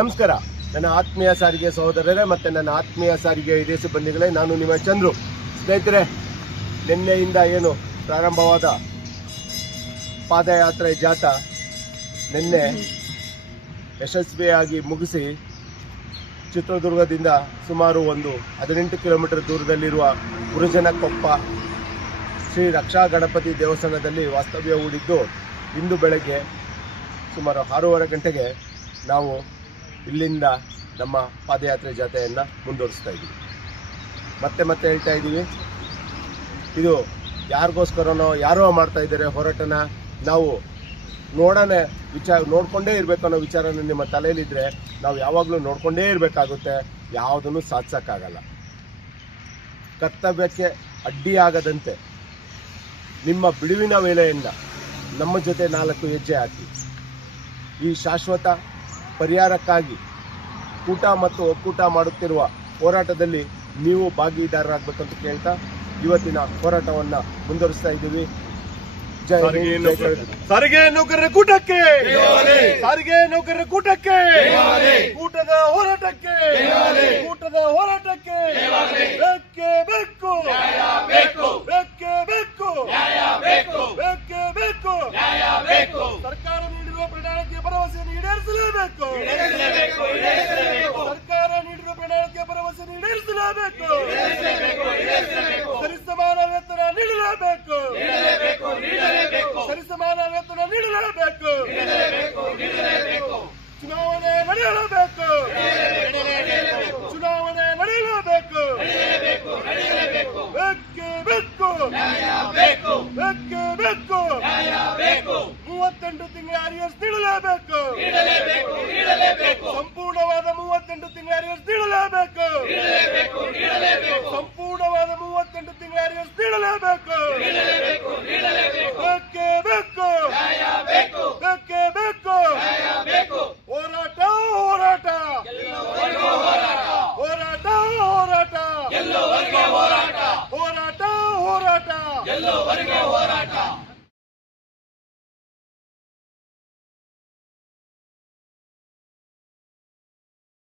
ನಮಸ್ಕಾರ ನನ್ನ ಆತ್ಮೀಯ ಸಾರಿಗೆ ಸಹೋದರರೇ ಮತ್ತು ನನ್ನ ಆತ್ಮೀಯ ಸಾರಿಗೆ ಹಿರಿಯ ಸಿಬ್ಬಂದಿಗಳೇ, ನಾನು ನಿಮ್ಮ ಚಂದ್ರು. ಸ್ನೇಹಿತರೆ, ನಿನ್ನೆಯಿಂದ ಏನು ಪ್ರಾರಂಭವಾದ ಪಾದಯಾತ್ರೆ ಜಾಥಾ ನಿನ್ನೆ ಯಶಸ್ವಿಯಾಗಿ ಮುಗಿಸಿ ಚಿತ್ರದುರ್ಗದಿಂದ ಸುಮಾರು 18 ಕಿಲೋಮೀಟರ್ ದೂರದಲ್ಲಿರುವ ಗುರುಜನಕೊಪ್ಪ ಶ್ರೀ ರಕ್ಷಾ ಗಣಪತಿ ದೇವಸ್ಥಾನದಲ್ಲಿ ವಾಸ್ತವ್ಯ ಹೂಡಿದ್ದು, ಇಂದು ಬೆಳಗ್ಗೆ ಸುಮಾರು 6:30 ಗಂಟೆಗೆ ನಾವು ಇಲ್ಲಿಂದ ನಮ್ಮ ಪಾದಯಾತ್ರೆ ಜಾಥೆಯನ್ನು ಮುಂದುವರಿಸ್ತಾ ಇದ್ದೀವಿ. ಮತ್ತೆ ಹೇಳ್ತಾ ಇದ್ದೀವಿ, ಇದು ಯಾರಿಗೋಸ್ಕರನೋ ಯಾರೋ ಮಾಡ್ತಾ ಇದ್ದಾರೆ ಹೋರಾಟನ. ನಾವು ನೋಡ್ಕೊಂಡೇ ಇರಬೇಕು ಅನ್ನೋ ವಿಚಾರನ ನಿಮ್ಮ ತಲೆಯಲ್ಲಿದ್ದರೆ ನಾವು ಯಾವಾಗಲೂ ನೋಡ್ಕೊಂಡೇ ಇರಬೇಕಾಗುತ್ತೆ, ಯಾವುದನ್ನು ಸಾಧಿಸೋಕ್ಕಾಗಲ್ಲ. ಕರ್ತವ್ಯಕ್ಕೆ ಅಡ್ಡಿಯಾಗದಂತೆ ನಿಮ್ಮ ಬಿಡುವಿನ ವೇಳೆಯಿಂದ ನಮ್ಮ ಜೊತೆ 4 ಹೆಜ್ಜೆ ಹಾಕಿ ಈ ಶಾಶ್ವತ ಪರಿಹಾರಕ್ಕಾಗಿ ಕೂಟ ಮತ್ತು ಒಕ್ಕೂಟ ಮಾಡುತ್ತಿರುವ ಹೋರಾಟದಲ್ಲಿ ನೀವು ಭಾಗಿದಾರರಾಗಬೇಕಂತ ಕೇಳ್ತಾ ಇವತ್ತಿನ ಹೋರಾಟವನ್ನು ಮುಂದುವರಿಸ್ತಾ ಇದ್ದೀವಿ. ಸಾರಿಗೆ ನೌಕರರ ಕೂಟಕ್ಕೆ, ಸಾರಿಗೆ ನೌಕರರ ಕೂಟಕ್ಕೆ, ಕೂಟದ ಹೋರಾಟಕ್ಕೆ, ಕೂಟದ ಹೋರಾಟಕ್ಕೆ ಬೇಕೇ ಬೇಕು, ಬೇಕೇ ಬೇಕು, ಬೇಕೇ ಬೇಕು. ಸರ್ಕಾರ ನೀಡಿರುವ ಪ್ರಣಾಳಿಕೆ ಭರವಸೆಯನ್ನು ಈಡೇರಿಸಲೇಬೇಕು, ಸರ್ಕಾರ ನೀಡಿರುವ ಪ್ರಣಾಳಿಕೆ ಭರವಸೆಯನ್ನು ಈಡೇರಿಸಲೇಬೇಕು, ಸರಿಸಮಾನ ವೇತನ ನೀಡಲೇಬೇಕು, ಸರಿಸಮಾನ ವೇತನ ನೀಡಲೇಬೇಕು, ಚುನಾವಣೆ ನಡೆಯಲೇಬೇಕು, ಚುನಾವಣೆ ನಡೆಯಲೇಬೇಕು, ಬೇಕೇ ಬೇಕು, ಬೇಕೇ ಬೇಕು, 38 ತಿಂಗಳ ಆರ್ಎಸ್ ನೀಡಲೇಬೇಕು, ಸಂಪೂರ್ಣವಾದ 38 ತಿಂಗಳ ಆರ್ಎಸ್ ನೀಡಲೇಬೇಕು, ಸಂಪೂರ್ಣವಾದ 38 ತಿಂಗಳ ಆರ್ಎಸ್ ನೀಡಲೇಬೇಕು, ಬೇಕೇ ಬೇಕು, ಬೇಕೇ ಬೇಕು. ಹೋರಾಟ ಹೋರಾಟ ಹೋರಾಟ ಹೋರಾಟ ಹೋರಾಟ ಹೋರಾಟ